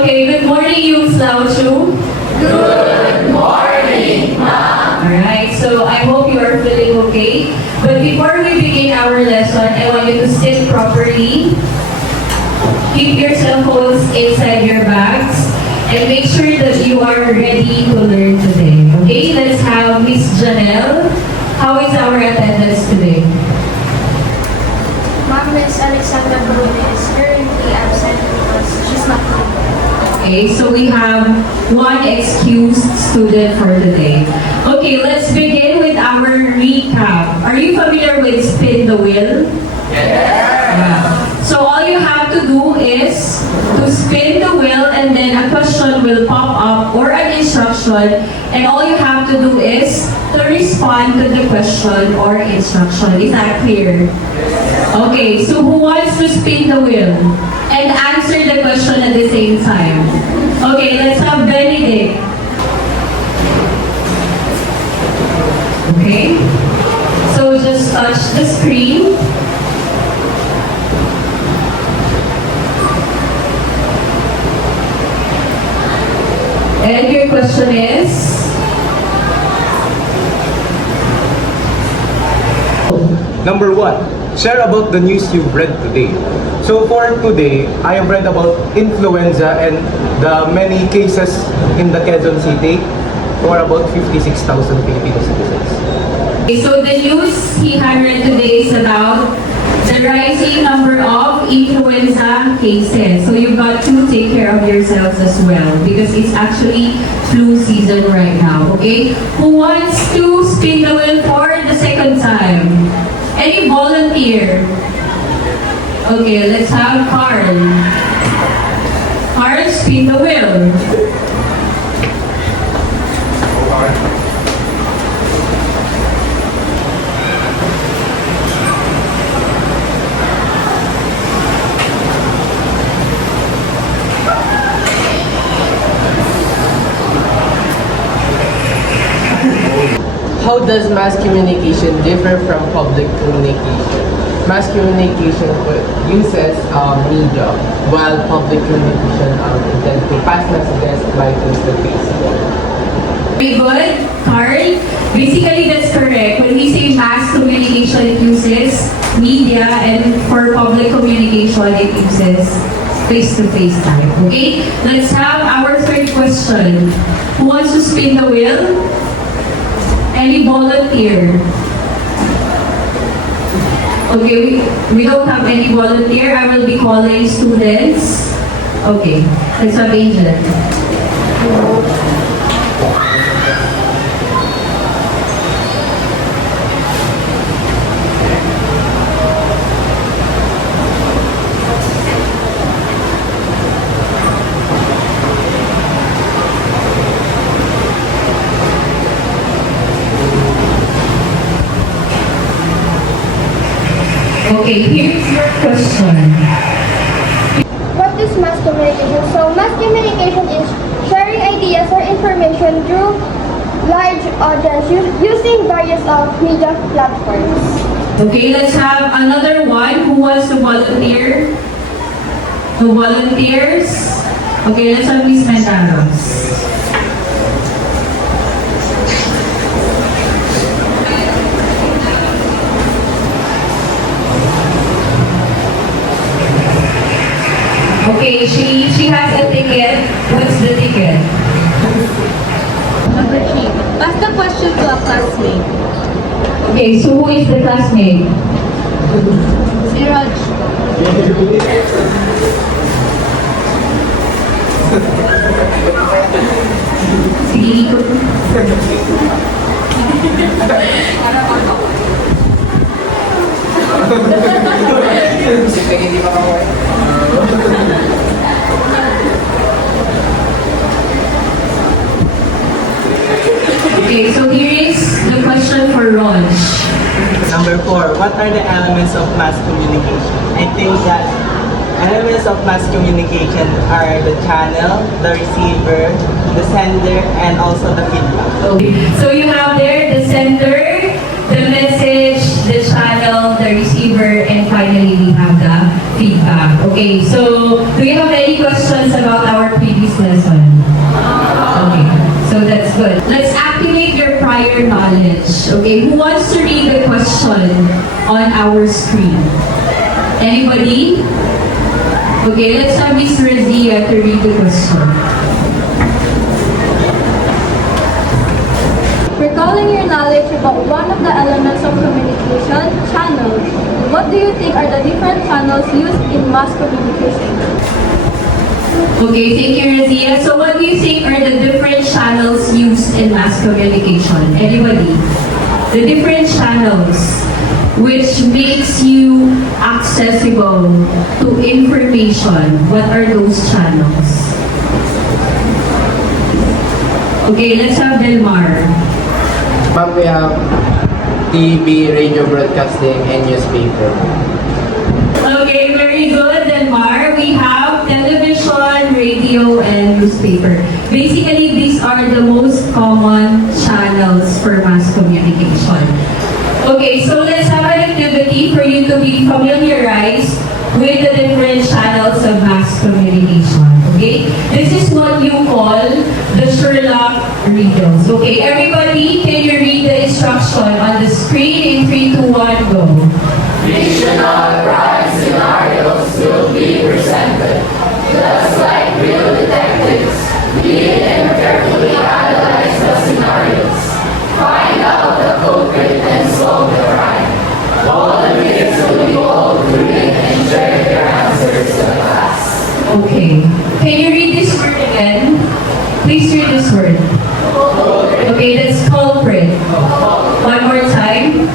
Okay, good morning, Youth Lao-Chu. Good morning, ma'am. Alright, so I hope you are feeling okay. But before we begin our lesson, I want you to sit properly. Keep your cell phones inside your bags. And make sure that you are ready to learn today. Okay, let's have Miss Janelle. How is our attendance today? Ma'am, Miss Alexandra Bruni is currently absent because she's not here. Okay, so we have one excused student for today. Okay, let's begin with our recap. Are you familiar with spin the wheel? Yeah. So all you have to do is to spin the wheel and then a question will pop up or an instruction, and all you have to do is to respond to the question or instruction. Is that clear? Okay, so who wants to spin the wheel and answer the question at the same time? Okay, let's have Benedict. Okay, so just touch the screen. And your question is? Number 1, share about the news you've read today. So for today, I have read about influenza and the many cases in the Quezon City for about 56,000 Filipino citizens. Okay, so the news he had read today is about the rising number of influenza cases. So you've got to take care of yourselves as well because it's actually flu season right now, okay? Who wants to spin the wheel for the second time? Any volunteer? Okay, let's have Carl. Carl, spin the wheel. How does mass communication differ from public communication? Mass communication uses media, while public communication intends to pass messages by face-to-face. Very good, Carl. Basically, that's correct. When we say mass communication, it uses media, and for public communication, it uses face-to-face time. Okay? Let's have our third question. Who wants to spin the wheel? Any volunteer? Okay, we don't have any volunteer. I will be calling students. Okay, let's have Angel. Okay, here's your question. What is mass communication? So mass communication is sharing ideas or information through large audience using various media platforms. Okay, let's have another one. Who wants to volunteer? Who volunteers? Okay, let's have Miss Mentaros. Okay, she has a ticket. What's the ticket? Number 3. Pass the question to a classmate. Okay, so who is the classmate? Si Raj. Sige, ikot. Okay, so here is the question for Raj. Number 4, what are the elements of mass communication? I think that elements of mass communication are the channel, the receiver, the sender, and also the feedback. Okay, so you have there the sender, the message, the channel, the receiver, and finally we have the feedback. Okay, so do you have any questions about our previous lesson. Okay, so that's good. Let's activate your prior knowledge. Okay, who wants to read the question on our screen? Anybody? Okay, let's have Miss Razia to read the question. Recalling your knowledge about one of the elements of communication, channels, what do you think are the different channels used in mass communication? Okay, thank you, Razia. So what do you think are the different channels used in mass communication? Anybody? The different channels which makes you accessible to information. What are those channels? Okay, let's have Delmar. Ma'am, we have TV, radio broadcasting, and newspaper. Okay, very good, Delmar. We have television, radio, and newspaper. Basically, these are the most common channels for mass communication. Okay, so let's have an activity for you to be familiarized with the different channels of mass communication. Okay, this is what you call the Sherlock riddles. Okay, everybody, can you read the instruction on the screen in 3, 2, 1, go. Okay. Can you read this word again? Please read this word. Okay, that's culprit. One more time.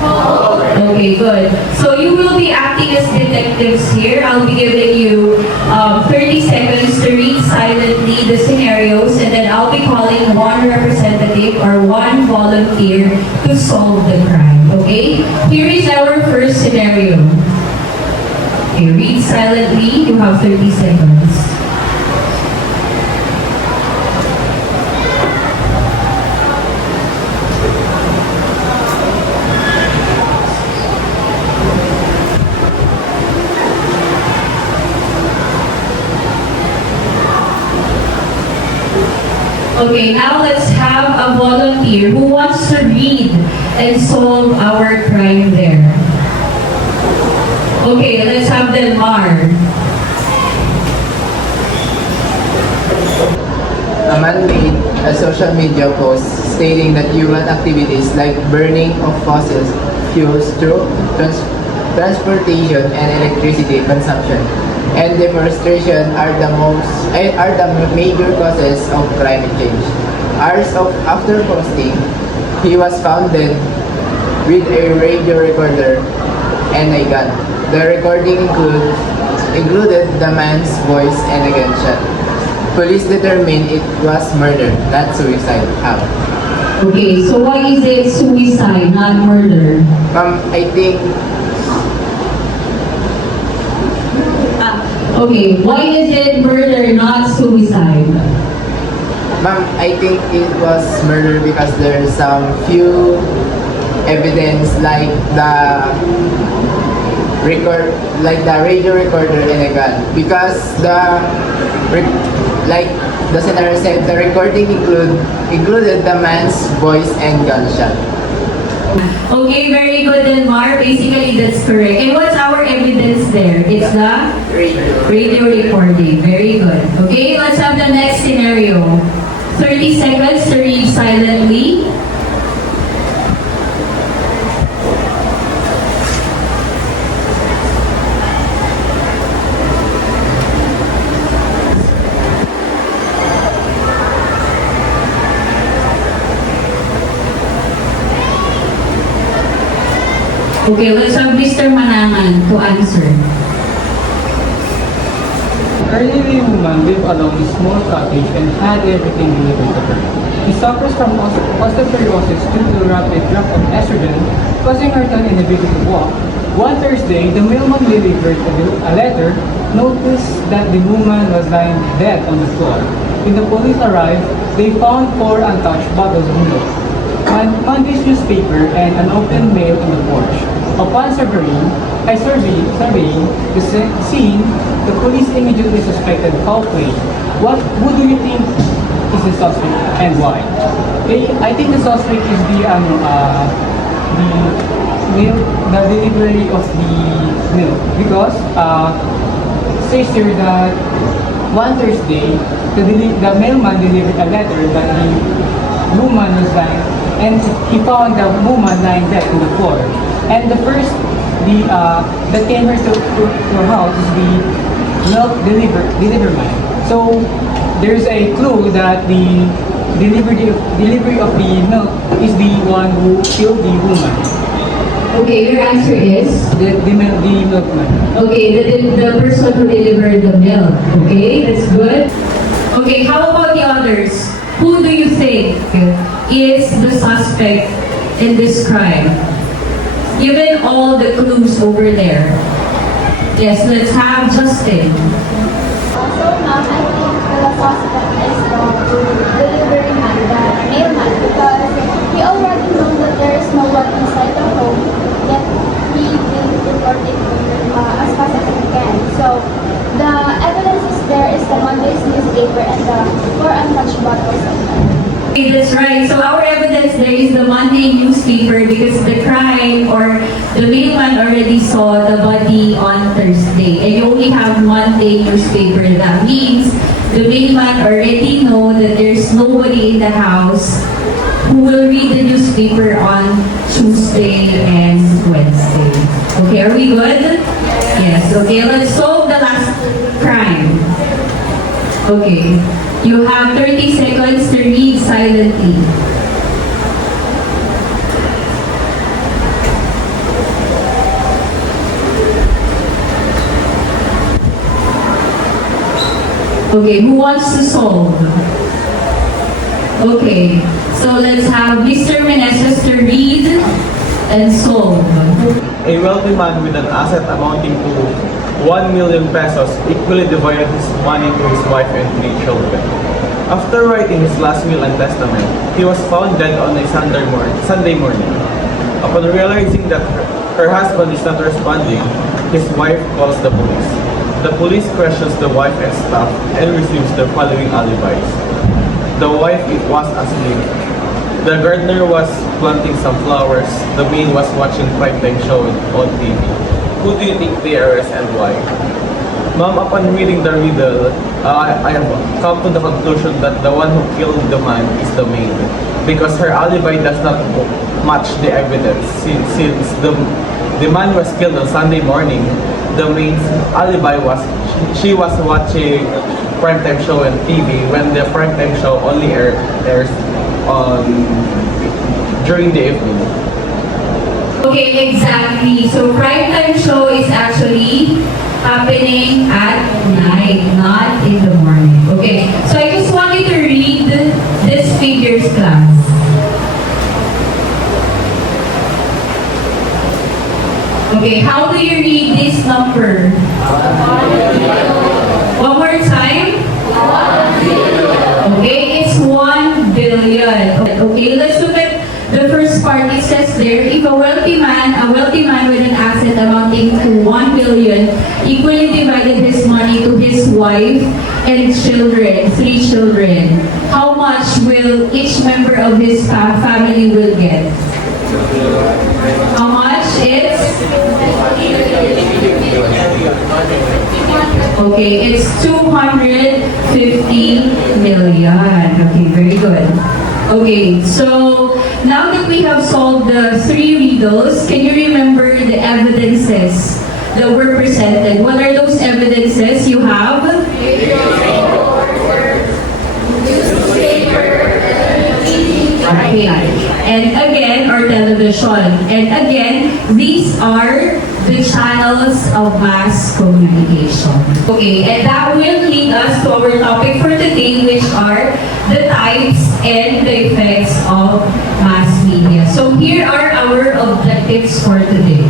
Okay, good. So you will be acting as detectives here. I'll be giving you 30 seconds to read silently the scenarios, and then I'll be calling one representative or one volunteer to solve the crime. Okay? Here is our first scenario. Okay, read silently. You have 30 seconds. Okay, now let's have a volunteer who wants to read and solve our crime there. Okay, let's have Delmar. A man made a social media post stating that human activities like burning of fossil fuels through transportation and electricity consumption and deforestation are the major causes of climate change. After posting, he was found dead with a radio recorder and a gun. The recording included the man's voice and a gunshot. Police determined it was murder, not suicide. How? Okay, so why is it suicide, not murder? I think Okay, why is it murder, not suicide? I think it was murder because there's some few evidence like the radio recorder and a gun. Because like the scenario said, the recording included the man's voice and gunshot. Okay, very good, Delmar. Basically, that's correct. And what's our evidence there? It's the radio recording. Very good. Okay, let's have the next scenario. 30 seconds to read silently. Okay, let's have Mr. Manangan to answer. Earlier, a woman lived alone in a small cottage and had everything delivered to her. She suffers from osteoporosis due to rapid drop of estrogen, causing her to inability to walk. One Thursday, the mailman delivered a letter, noticed that the woman was lying dead on the floor. When the police arrived, they found 4 untouched bottles of milk, Monday's newspaper, and an open mail in the porch. Upon surveying the scene, the police immediately suspected foul play. Who do you think is the suspect and why? I think the suspect is the delivery of the milk because it says here that one Thursday the mailman delivered a letter that the woman was lying and he found the woman lying dead on the floor. And the first that came here to her house is the milk delivery man. So there's a clue that the delivery of the milk is the one who killed the woman. Okay, your answer is? The milkman. Okay, the person who delivered the milk. Okay, that's good. Okay, how about the others? Who do you think is the suspect in this crime? Given all the clues over there. Yes, let's have Justin. So ma'am, I think the suspect is the delivery man, the mailman, because he already knows that there is no one inside the home, yet he will report it as fast as he can. So the evidence is there is the Monday's newspaper and the 4 untouched bottles. Okay, that's right. So our evidence there is the Monday newspaper because the crime or the mailman already saw the body on Thursday. And you only have Monday newspaper. That means the mailman already know that there's nobody in the house who will read the newspaper on Tuesday and Wednesday. Okay, are we good? Yes. Okay, let's solve the last crime. Okay. You have 30 seconds to read silently. Okay, who wants to solve? Okay, so let's have Mr. Meneses to read and solve. A wealthy man with an asset amounting to 1 million pesos equally divided his money to his wife and 3 children. After writing his last will and testament, he was found dead on a Sunday morning. Upon realizing that her husband is not responding, his wife calls the police. The police questions the wife and staff and receives the following alibis. The wife was asleep. The gardener was planting some flowers. The maid was watching primetime show on TV. Who do you think they arrest and why? Ma'am, upon reading the riddle, I have come to the conclusion that the one who killed the man is the maid because her alibi does not match the evidence. Since the man was killed on Sunday morning, the maid's alibi was she was watching primetime show on TV when the primetime show only airs on during the evening. Okay, exactly. So primetime show is actually happening at night, not in the morning. Okay, so I just want you to read this figures class. Okay, how do you read this number? One more time. Okay, it's 1 billion. Okay, let's look at the first part. It says there, if a wealthy man with an asset amounting to 1 billion equally divided his money to his wife and children, 3 children, how much will each member of his family will get? How much? Okay, it's 250 million. Okay, very good. Okay, so now that we have solved the 3 riddles, can you remember the evidences that were presented? What are those evidences you have? Okay. And again, or television. And again, these are the channels of mass communication. Okay, and that will lead us to our topic for today, which are the types and the effects of mass media. So here are our objectives for today.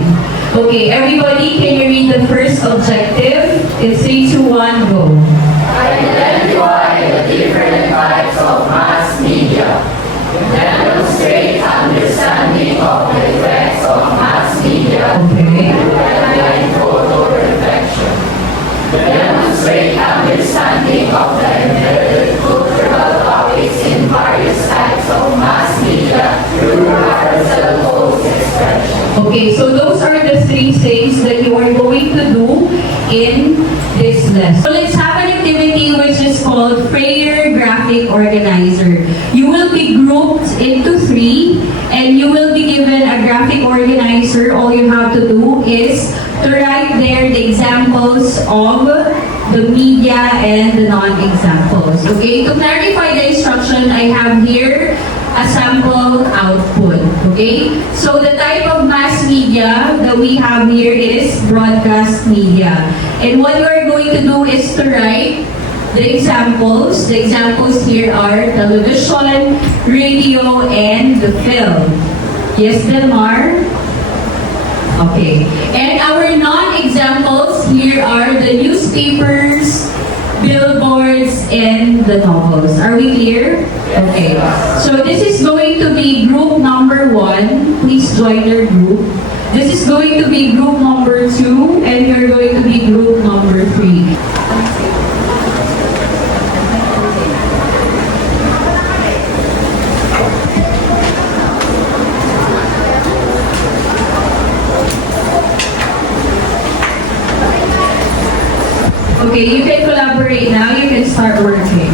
Okay, everybody, can you read the first objective? It's 3, 2, 1, go. Identify the different types of mass media. Demonstrate understanding of the effects of mass media. Okay. And photo reflection. in this lesson. So let's have an activity which is called Prayer Graphic Organizer. You will be grouped into 3 and you will be given a graphic organizer. All you have to do is to write there the examples of the media and the non-examples. Okay, to clarify the instruction, I have here a sample output. Okay, so the type of mass media that we have here is broadcast media. And what you are going to do is to write the examples. The examples here are television, radio, and the film. Yes, Delmar? Okay. And our non-examples here are the newspapers, billboards, and the novels. Are we clear? Okay. So this is going to be group number 1. Please join your group. This is going to be group number 2, and you're going to be group number 3. Okay, you can collaborate now. You can start working.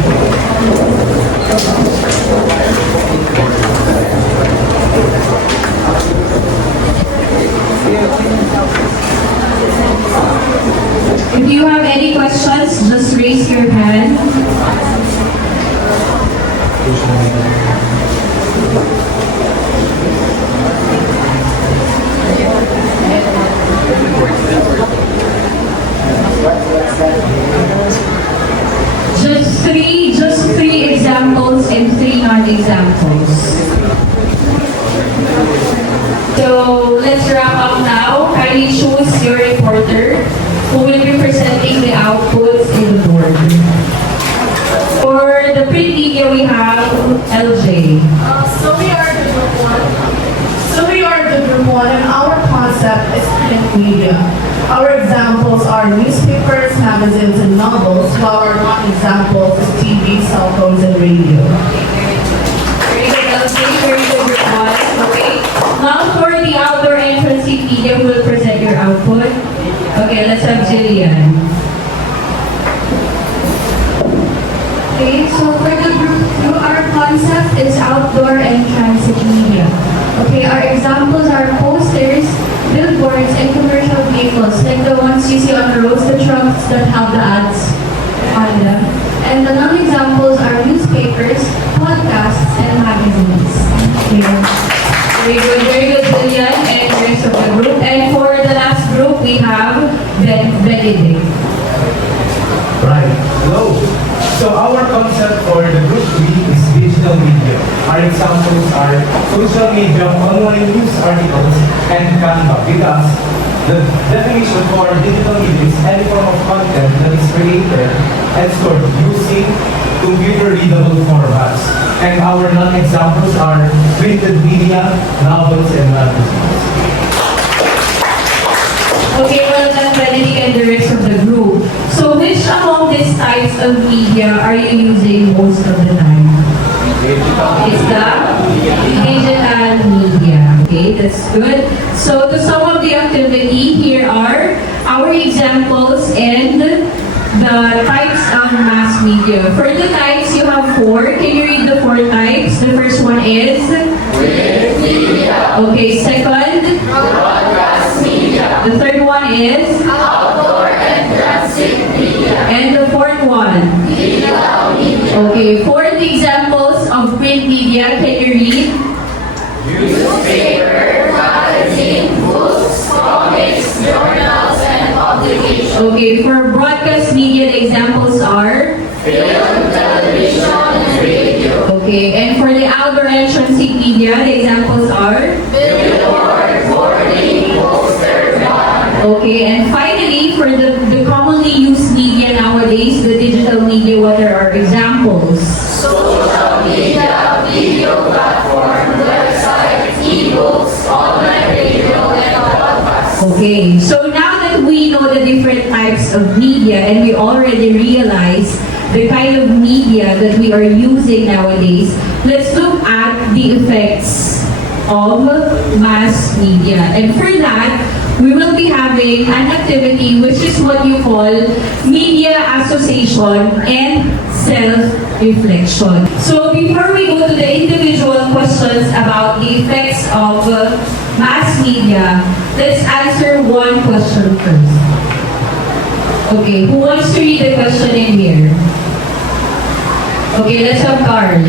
If you have any questions, just raise your hand. Just three examples and 3 non-examples. So let's wrap up now. Kindly choose your reporter who will be presenting the outputs in the board. For the print media, we have LJ. So we are the group 1 and our concept is print media. Our examples are newspapers, magazines, and novels, while our non-examples is TV, cell phones, and radio. Very good, LJ. Very good, group 1. Okay. Now for the outdoor entrance media, who will present your output? Okay, let's have Jillian. Okay, so for the group 2, our concept is outdoor and transit media. Okay, our examples are posters, billboards, and commercial vehicles, like the ones you see on the roads, the trucks that have the ads on them. And the non-examples are newspapers, podcasts, and magazines. Very good, Jillian, and the rest of the group. And for the last group, we have Benedict. Right. Hello. So our concept for the group 3 is digital media. Our examples are social media, online news articles, and Canva. Because the definition for digital media is any form of content that is created and stored using computer-readable formats. And our non-examples are printed media, novels, and magazines. Okay, well done, Benedict, and the rest of the group. So which among these types of media are you using most of the time? It's the digital media. Okay, that's good. So to sum up the activity, here are our examples and the types of mass media. For the types, you have 4. Can you read the 4 types? The first one is? Print media. Okay, second? Broadcast media. The third one is? Outdoor and transit media. And the 4th one? Digital media. Okay, for the examples of print media, can you read? Newspaper, magazine, books, comics, journals, and publications. Okay, for broadcast media, the examples are? Film, television, and radio. Okay, and for the outdoor entrance media, the examples are? Billboard, boarding, poster, banner. Okay, and finally, for the commonly used media nowadays, the digital media, what are our examples? Social media, video platform, websites, e-books, online radio, and podcasts. Okay, so now that we know the different types of media and we already realize the kind of media that we are using nowadays, let's look at the effects of mass media. And for that, we will be having an activity which is what you call media association and self-reflection. So before we go to the individual questions about the effects of mass media, let's answer one question first. Okay, who wants to read the question in here? Okay, let's have Carl.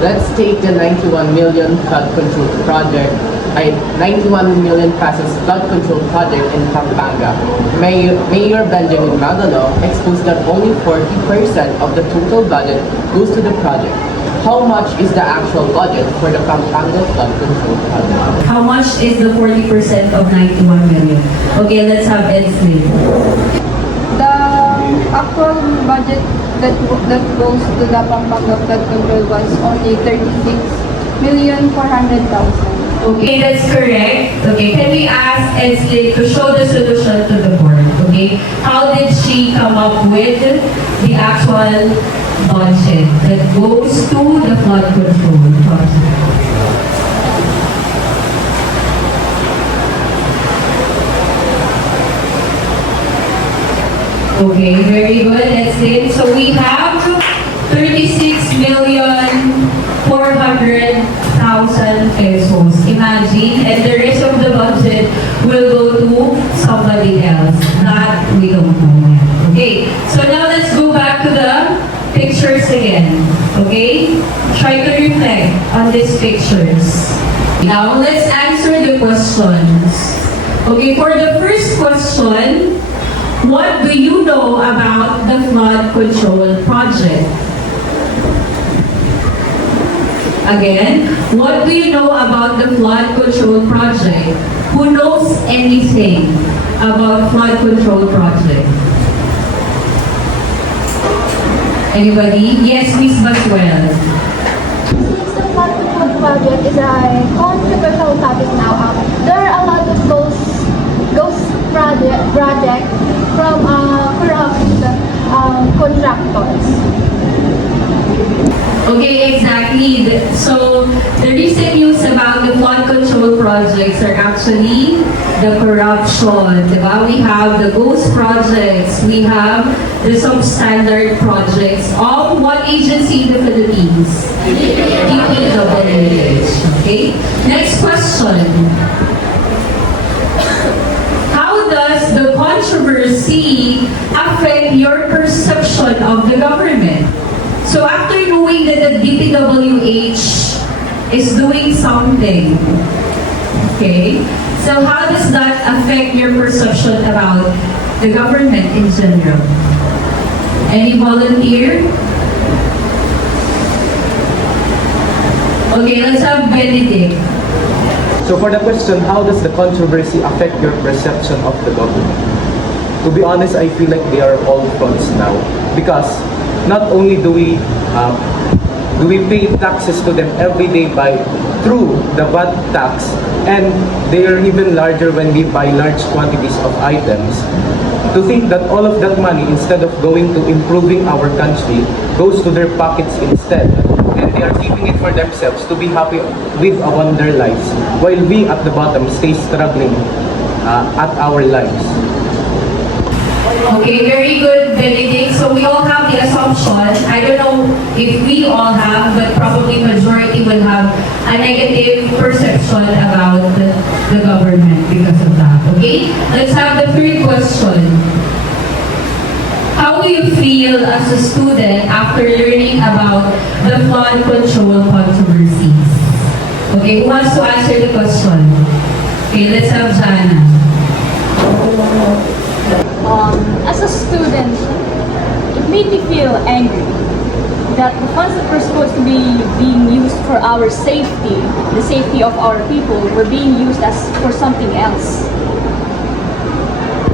Let's take the 91 million flood control project, 91 million pesos flood control project in Pampanga. Mayor Benjamin Magalo exposed that only 40% of the total budget goes to the project. How much is the actual budget for the Pampanga flood control project? How much is the 40% of 91 million? Okay, let's have Edsley. The actual budget that goes to the Pampanga flood control was only 36,400,000. Okay, that's correct. Okay, can we ask Edsley to show the solution to the board? Okay, how did she come up with the actual budget that goes to the flood control project? Okay, very good. That's it. So we have 36,400,000 pesos. Imagine, and the rest of the budget will go to somebody else. That we don't know. Okay, so now let's go back to the pictures again. Okay, try to reflect on these pictures. Now let's answer the questions. Okay, for the first question, what do you know about the flood control project? Again, what do you know about the flood control project? Who knows anything about flood control project? Anybody? Yes, Miss Baswell. Since the flood control project is a controversial topic now, there are a lot of ghost project from corrupt contractors. Okay, exactly. So, the recent news about the flood control projects are actually the corruption. Diba? We have the ghost projects. We have the substandard projects of what agency in the Philippines? DPWH. Okay? Next question. How does the controversy affect your perception of the government? So after knowing that the DPWH is doing something, okay, so how does that affect your perception about the government in general? Any volunteer? Okay, let's have Benedict. So for the question, how does the controversy affect your perception of the government? To be honest, I feel like they are all fronts now. Because not only do we pay taxes to them every day through the VAT tax, and they are even larger when we buy large quantities of items. To think that all of that money, instead of going to improving our country, goes to their pockets instead. And they are keeping it for themselves to be happy with on their lives, while we at the bottom stay struggling at our lives. Okay, very good, Benedict. So we all have the assumption, I don't know if we all have, but probably majority will have a negative perception about the government because of that. Okay, let's have the third question. How do you feel as a student after learning about the flood control controversies? Okay, who wants to answer the question? Okay, let's have Jana. As a student, it made me feel angry that the funds that were supposed to be being used for our safety, the safety of our people, were being used as for something else.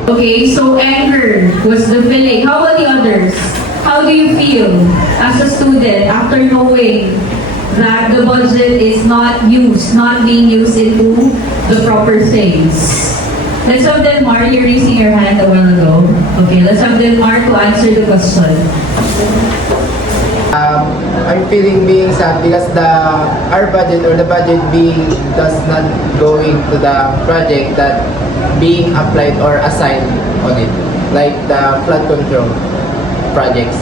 Okay, so anger was the feeling. How about the others? How do you feel as a student after knowing that the budget is not being used into the proper things? Let's have Delmar, you're raising your hand a while ago. Okay, let's have Delmar to answer the question. I'm feeling being sad because our budget or the budget being does not going to the project that being applied or assigned on it, like the flood control projects.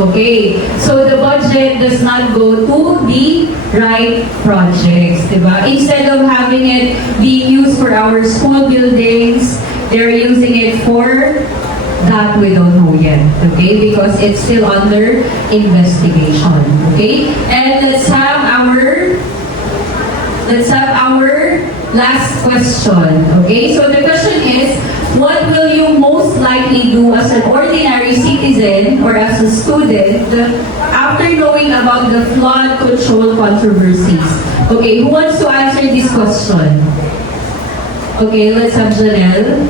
Okay, so the budget does not go to the right projects, diba? Instead of having it being used for our school buildings, they're using it for that we don't know yet, okay? Because it's still under investigation, okay? And let's have our last question, okay? So the question is, what will you most likely do as an ordinary citizen or as a student after knowing about the flood control controversies? Okay, who wants to answer this question? Okay, let's have Janelle.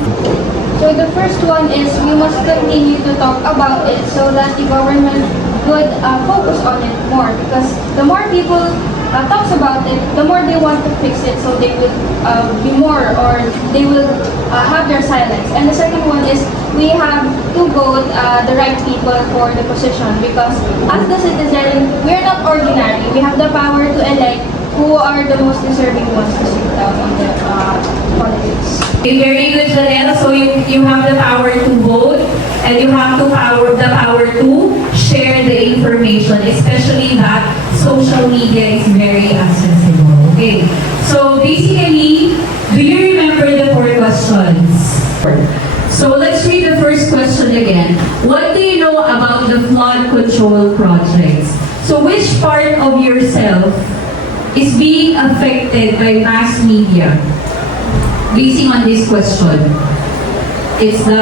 So the first one is we must continue to talk about it so that the government would focus on it more, because the more people talks about it, the more they want to fix it, so they will be more, or they will have their silence. And the second one is we have to vote the right people for the position, because as the citizen, we are not ordinary. We have the power to elect who are the most deserving ones to sit down on the politics. Okay, very good, Janelle. So you have the power to vote, and you have the power to share the information, especially that social media is very accessible. Okay, so basically, do you remember the 4 questions? So let's read the first question again. What do you know about the flood control projects? So which part of yourself is being affected by mass media? Basing on this question, it's the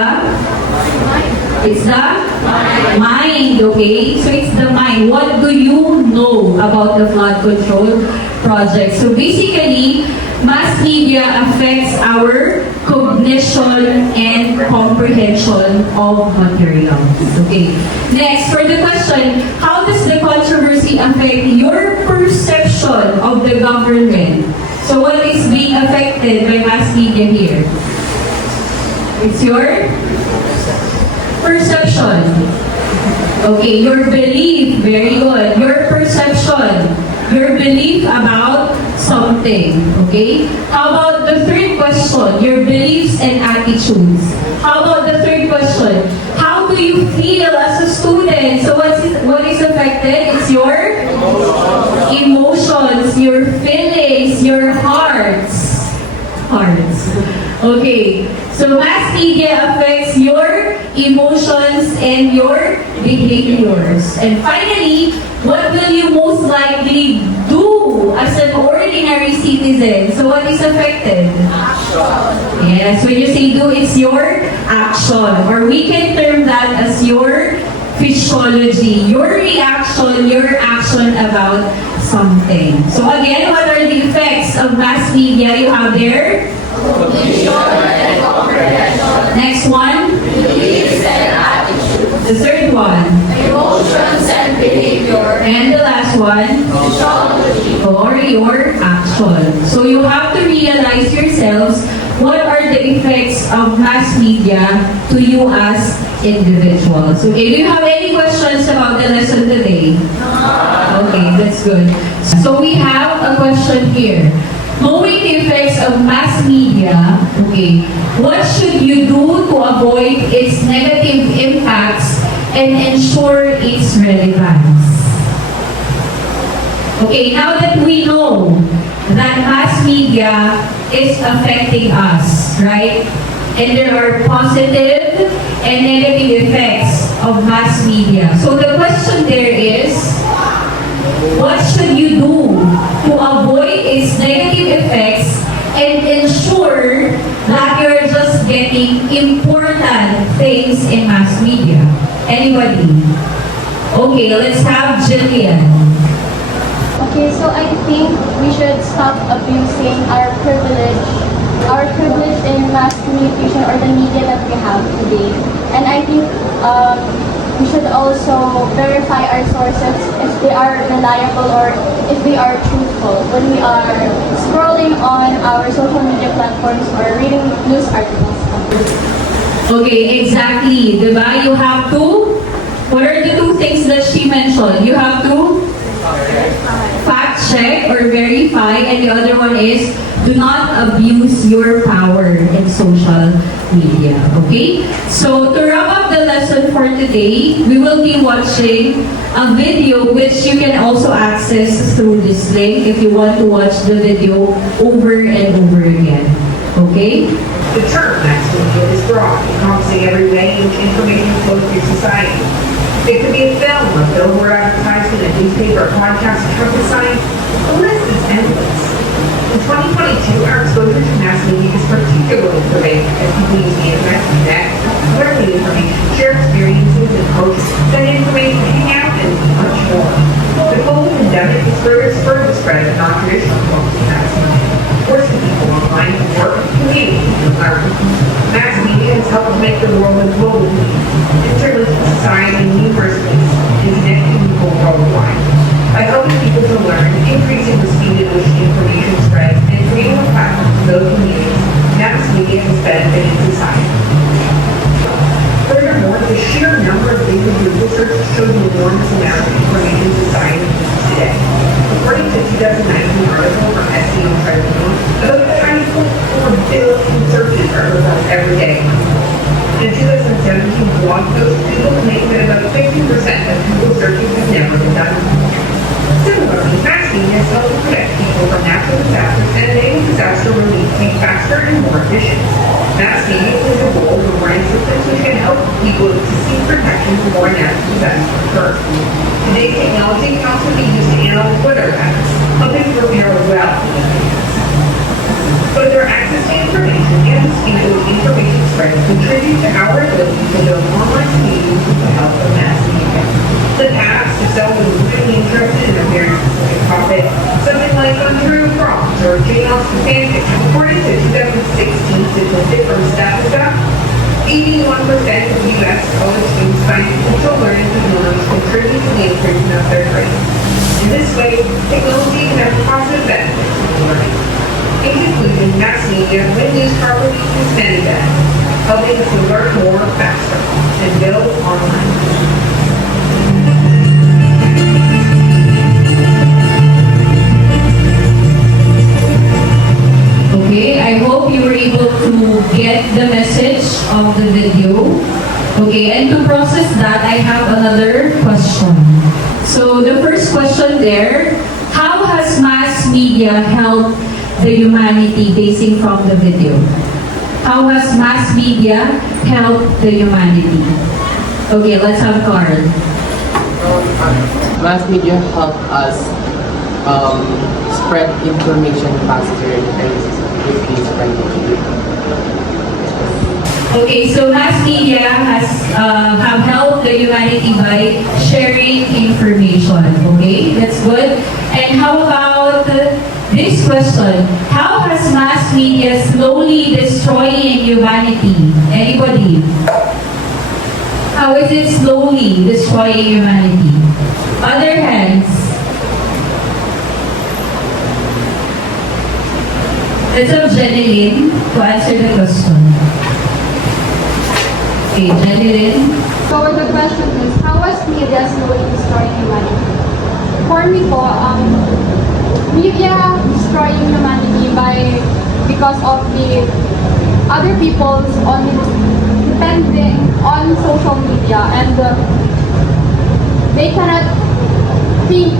mind, okay? So it's the mind. What do you know about the flood control project? So basically, mass media affects our cognition and comprehension of materials. Okay. Next, for the question, how does the controversy affect your perception of the government? So what is being affected by mass media here? It's your perception. Okay, your belief, very good. Your perception, your belief about something. Okay? How about the third question? Your beliefs and attitudes. How about the third question? How do you feel as a student? So what is affected? It's your emotions, your feelings, your hearts. Okay, so mass media affects your emotions and your behaviors. And finally, what will you most likely do as an ordinary citizen? So what is affected? Action. Yes, when you say do, it's your action. Or we can term that as your physiology, your reaction, your action about something. So again, what are the effects of mass media? You have there? Next one? Beliefs and attitudes. The third one? Emotions and behavior. And the last one? Physiology. Or your action. So you have to realize yourselves what are the effects of mass media to you as individuals. Okay, do you have any questions about the lesson today? Okay, that's good. So we have a question here. Knowing the effects of mass media, okay, what should you do to avoid its negative impacts and ensure its relevance? Okay, now that we know that mass media is affecting us, right? And there are positive and negative effects of mass media. So the question there is, what should you do to avoid its negative effects and ensure that you're just getting important things in mass media? Anybody? Okay, let's have Jillian. Okay, so I think we should stop abusing our privilege in mass communication or the media that we have today. And I think we should also verify our sources if they are reliable or if they are truthful when we are scrolling on our social media platforms or reading news articles. Okay, exactly. Diba? You have to What are the two things that she mentioned? You have to fact check or verify, and the other one is do not abuse your power in social media. Okay? So to wrap up the lesson for today, we will be watching a video which you can also access through this link if you want to watch the video over and over again. Okay? The term mass media is broad, encompassing every way in which information flows through society. It could be a film, a billboard advertisement, a newspaper, a podcast, a traffic sign. The list is endless. In 2022, our exposure to mass media is particularly pervasive as people use the internet to connect, learn new information, share experiences, and culture, send information, hang out, and much more. The COVID pandemic has further spurred the spread of non-traditional forms of mass media, forcing people online to work, community, and learn. Mass media has helped make the world a global leader, interlinking society in numerous ways, and connecting people worldwide. By helping people to learn, increasing the speed at which information spreads, and creating a platform to build communities, mass media has benefited society. Furthermore, the sheer number of things Google searches shows the enormous amount of information society uses today. According to a 2019 article from SEO Tribunal, about 94 billion searches are performed every day. In a 2017 blog post, Google claimed that about 50% of Google searches have never been done. Similarly, mass media has helped protect people from natural disasters and enable disaster relief to be faster and more efficient. Mass media plays a role in warning systems which can help people to seek protection before a natural disaster occurs. Today's technology can also be used to analyze weather patterns, helping to prepare well. Both their access to information and the speed at which information spreads contribute to our ability to build online communities with the help of mass media. The past itself was really interested in a very specific topic, something like untrue prompts or Jane Austen fanfic. According to 2016 statistic from Statista, 81% of U.S. college students find digital learning technologies contribute to the improvement of their grades. In this way, technology can have positive benefits to learning. In conclusion, mass media, when used properly, is many benefits, helping us to learn more faster and build online. Okay, I hope you were able to get the message of the video. Okay, and to process that, I have another question. So the first question there, how has mass media helped the humanity basing from the video? How has mass media helped the humanity? Okay, let's have Carl. Mass media help us spread information faster and quickly spread it. Okay, so mass media has have helped the humanity by sharing information. Okay, that's good. And how about this question? How has mass media slowly destroying humanity? Anybody? How is it slowly destroying humanity? Other hands. Let's have Jenny to answer the question. Okay, Jenny. So the question is, how was media slowly destroying humanity? For me po, media destroying humanity because of the other people's depending on social media, and they cannot think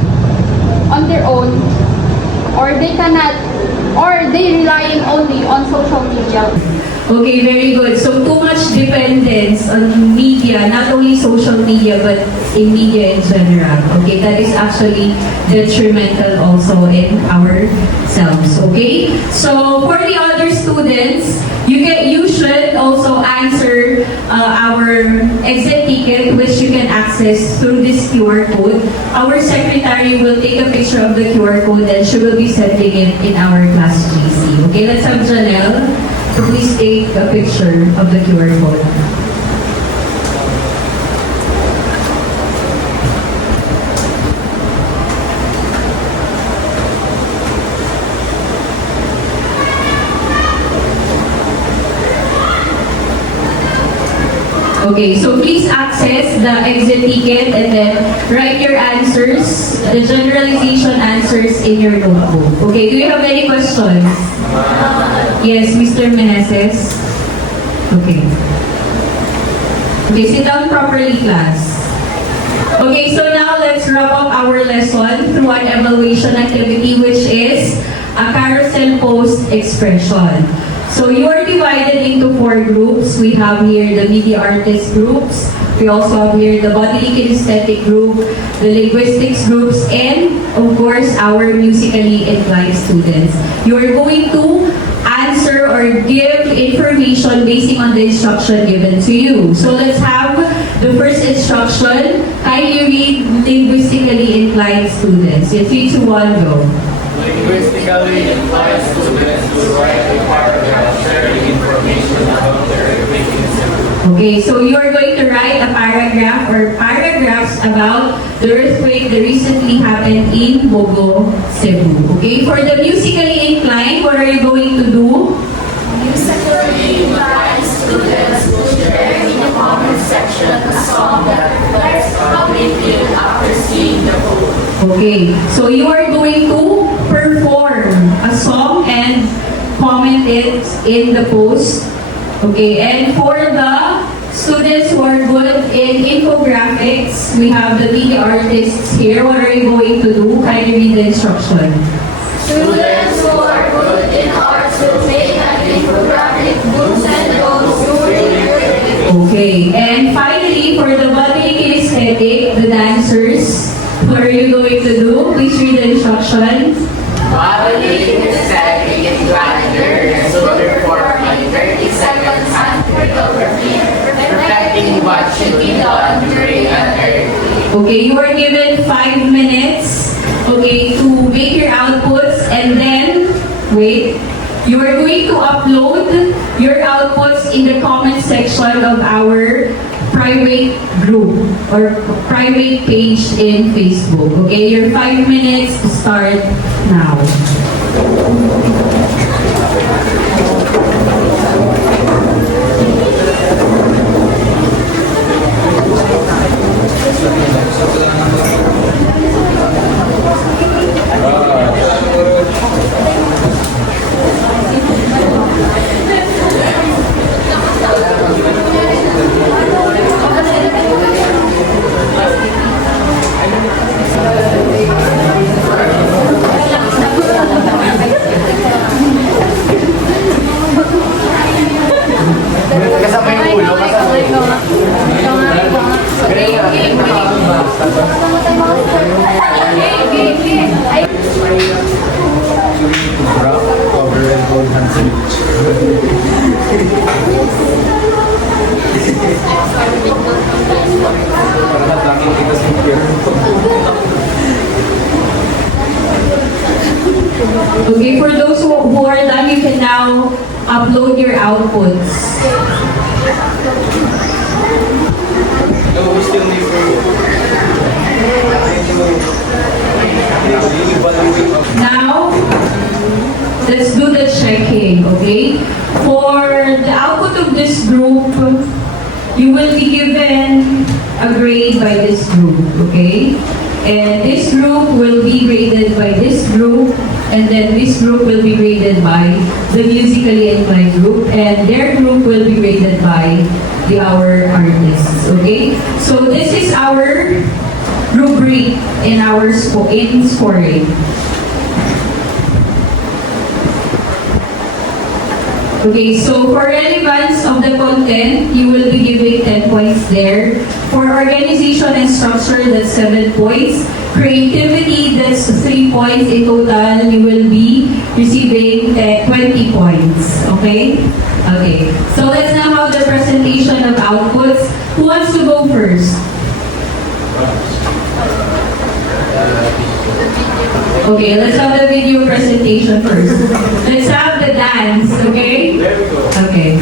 on their own, or they relying only on social media. Okay, very good. So too much dependence on media, not only social media, but in media in general. Okay, that is actually detrimental also in ourselves. Okay, so for the other students, you should also answer our exit ticket, which you can access through this QR code. Our secretary will take a picture of the QR code and she will be sending it in our class GC. Okay, let's have Janelle. So please take a picture of the QR code. Okay, so please access the exit ticket and then write your answers, the generalization answers in your notebook. Okay, do you have any questions? Yes, Mr. Meneses. Okay. Okay, sit down properly, class. Okay, so now let's wrap up our lesson through an evaluation activity, which is a carousel post expression. So you are divided into 4 groups. We have here the media artist groups. We also have here the bodily kinesthetic group, the linguistics groups, and of course our musically inclined students. You are going to answer or give information based on the instruction given to you. So let's have the first instruction. Kindly read linguistically inclined students. In 3, 2, 1, go. Linguistically inclined students will write a paragraph sharing information about their earthquake. Okay, so you are going to write a paragraph or paragraphs about the earthquake that recently happened in Bogo, Cebu. Okay, for the musically inclined, what are you going to do? Musically inclined students will share in the comment section a song that reflects how they feel after seeing the poem. Okay, so you are going to perform a song and comment it in the post. Okay, and for the students who are good in infographics, we have the media artists here. What are you going to do? Kindly read the instruction. Students who are good in arts will make an infographic do's and don'ts during the earthquake. Okay, and finally, for the bodily kinesthetic, the dancers, what are you going to do? Please read the instructions. Bodily kinesthetic grandeurs will perform a 30-second hand choreography reflecting what should be done during an earthquake. Okay, you are given 5 minutes, okay, to make your outputs, and then, wait, you are going to upload your outputs in the comment section of our private group or private page in Facebook. Okay, your 5 minutes start now. Kasama yung ulo, kasama yung ulo. Okay, for those who are done, you can now upload your outputs. No, we still need Now, let's do the checking, okay? For the output of this group, you will be given a grade by this group, okay? And this group will be graded by this group, and then this group will be graded by the musically inclined group, and their group will be graded by our artists, okay? So this is our rubric in our scoring. Okay, so for relevance of the content, you will be giving 10 points there. For organization and structure, that's 7 points. Creativity, that's 3 points. In total, you will be receiving 20 points. Okay? Okay. So let's now have the presentation of outputs. Who wants to go first? Okay, let's have the video presentation first. Let's have the dance, okay? There we go. Okay.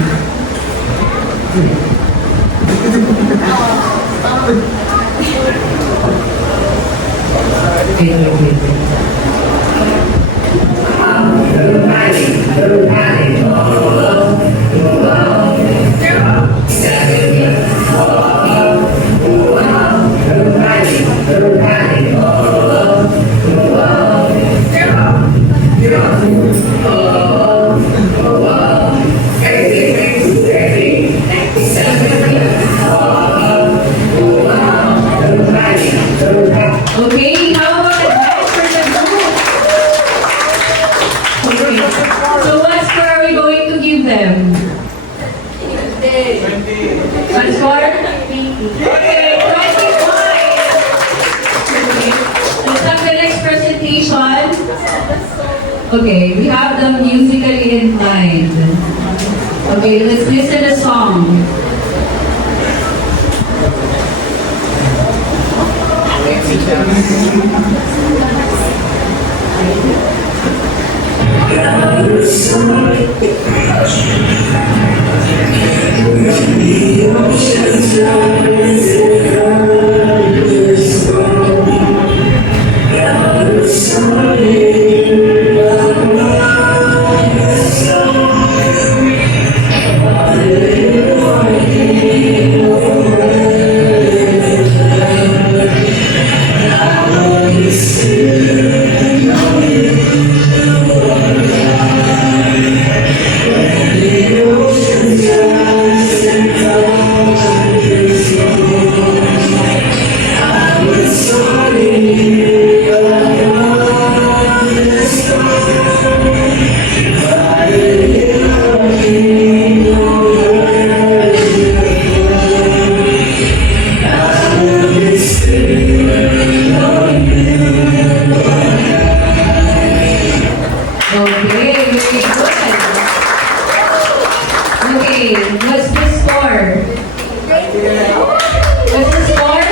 Okay, we have them musically in mind. Okay, let's listen to the song. Okay, very good. Okay, what's the score? What's the score?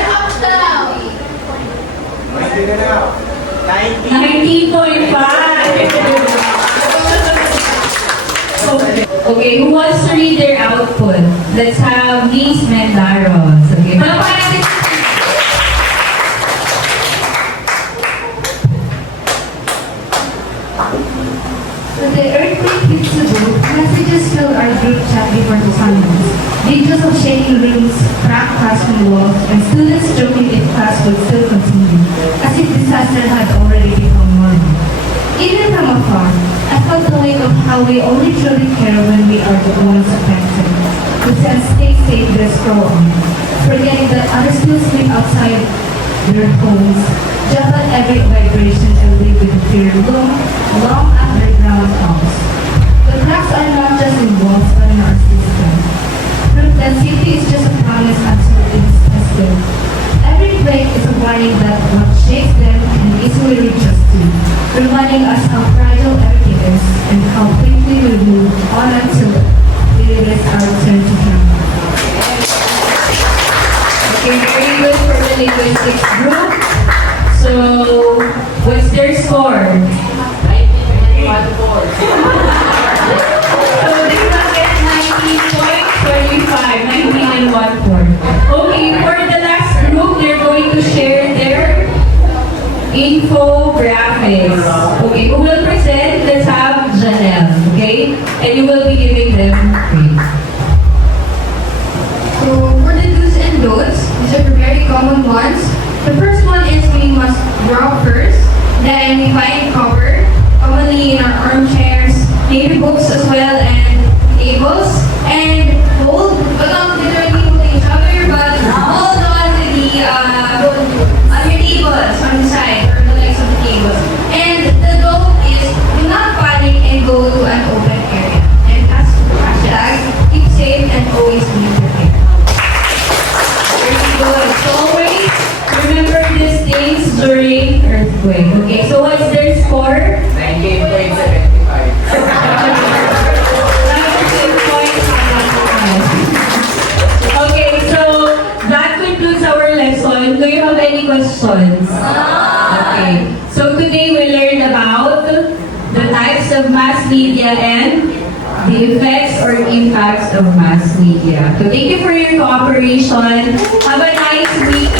19.5. Okay, who wants to read their output? Let's have Miss Mendaros. Okay. When the earthquake hits the boat, messages filled our group chat before the silence. Videos of shaking rooms, cracked classroom walls, and students joking if class would still continue, as if disaster had already become normal. Even from afar, I felt the weight of how we only truly care when we are the ones affected. We said stay safe, just go on, forgetting that others still sleep outside their homes, jump at every vibration and live with fear long after ground falls. The cracks are not just in walls but in our system. Proof that safety is just a promise until it is tested. Every break is a warning that what shakes them can easily reach us too, reminding us how fragile everything is and how quickly we move on until it is our turn to count. Okay, very good for the linguistics group. So, what's their score? 19.14. So, they will get 19.25, 19 and 1/4. Okay, for the last group, they're going to share their infographics. Okay, who will present? Let's have Janelle, okay? And you will be giving them grades. So for the do's and don'ts, these are the very common ones. The first one is we must draw first, then we find cover, commonly in our armchairs, maybe books as well, and tables, and hold, but not literally holding each other, but hold on to the on your tables, on the side, or the legs of the tables. And the don't is do not panic and go to an open area. And as hashtag, keep safe and always be prepared. Very good. So always remember these things during earthquake. Okay, so what's their score? 19.75. Okay, so that concludes our lesson. Do you have any questions? Okay, so today we learned about the types of mass media and the effects or impacts of mass media. So thank you for your cooperation. Have a nice week.